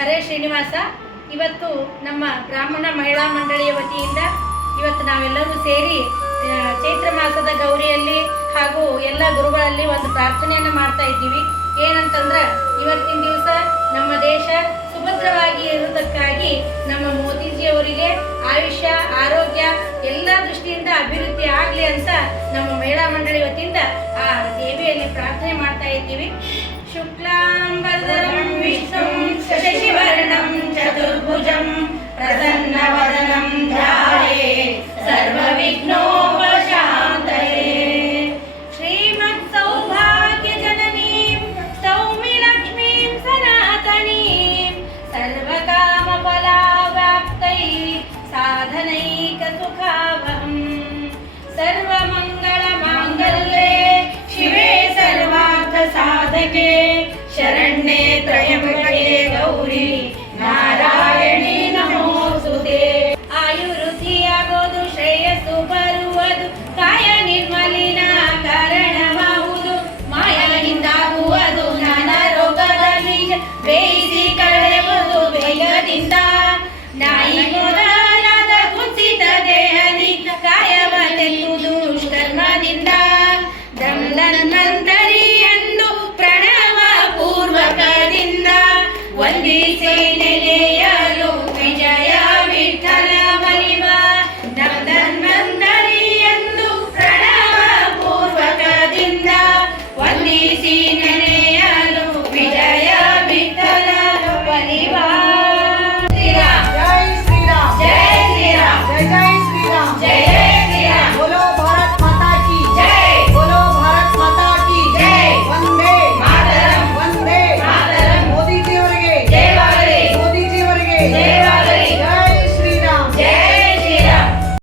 ಹರೇ ಶ್ರೀನಿವಾಸ, ಇವತ್ತು ನಮ್ಮ ಬ್ರಾಹ್ಮಣ ಮಹಿಳಾ ಮಂಡಳಿಯ ವತಿಯಿಂದ ಇವತ್ತು ನಾವೆಲ್ಲರೂ ಸೇರಿ ಚೈತ್ರ ಮಾಸದ ಗೌರಿಯಲ್ಲಿ ಹಾಗೂ ಎಲ್ಲ ಗುರುಗಳಲ್ಲಿ ಒಂದು ಪ್ರಾರ್ಥನೆಯನ್ನು ಮಾಡ್ತಾ ಇದ್ದೀವಿ. ಏನಂತಂದ್ರೆ, ಇವತ್ತಿನ ದಿವಸ ನಮ್ಮ ದೇಶ ಸುಭದ್ರವಾಗಿ ಇರುವುದಕ್ಕಾಗಿ ನಮ್ಮ ಮೋದಿಜಿಯವರಿಗೆ ಆಯುಷ್ಯ, ಆರೋಗ್ಯ ಎಲ್ಲ ದೃಷ್ಟಿಯಿಂದ ಅಭಿವೃದ್ಧಿ ಆಗಲಿ ಅಂತ ನಮ್ಮ ಮಹಿಳಾ ಮಂಡಳಿ ವತಿಯಿಂದ ಆ ದೇವಿಯಲ್ಲಿ ಪ್ರಾರ್ಥನೆ ಮಾಡ್ತಾ ಇದ್ದೀವಿ. ಶುಕ್ಲಾಂಬರಧರಂ ವಿಷ್ಣುಂ ಸರ್ವಮಂಗಳ ಮಾಂಗಲ್ಯೆ. ಶಿವೆ ಸರ್ವಾರ್ಥ ಸಾಧಕೆ. ಶರಣ್ಯೇ ತ್ರಯಂಬಕೆ ಗೌರಿ. ನಂತರಿಯಂದು ಪ್ರಣವ ಪೂರ್ವಕದಿಂದ ವಂದಿಸಿ ನೆಲೆಯಲು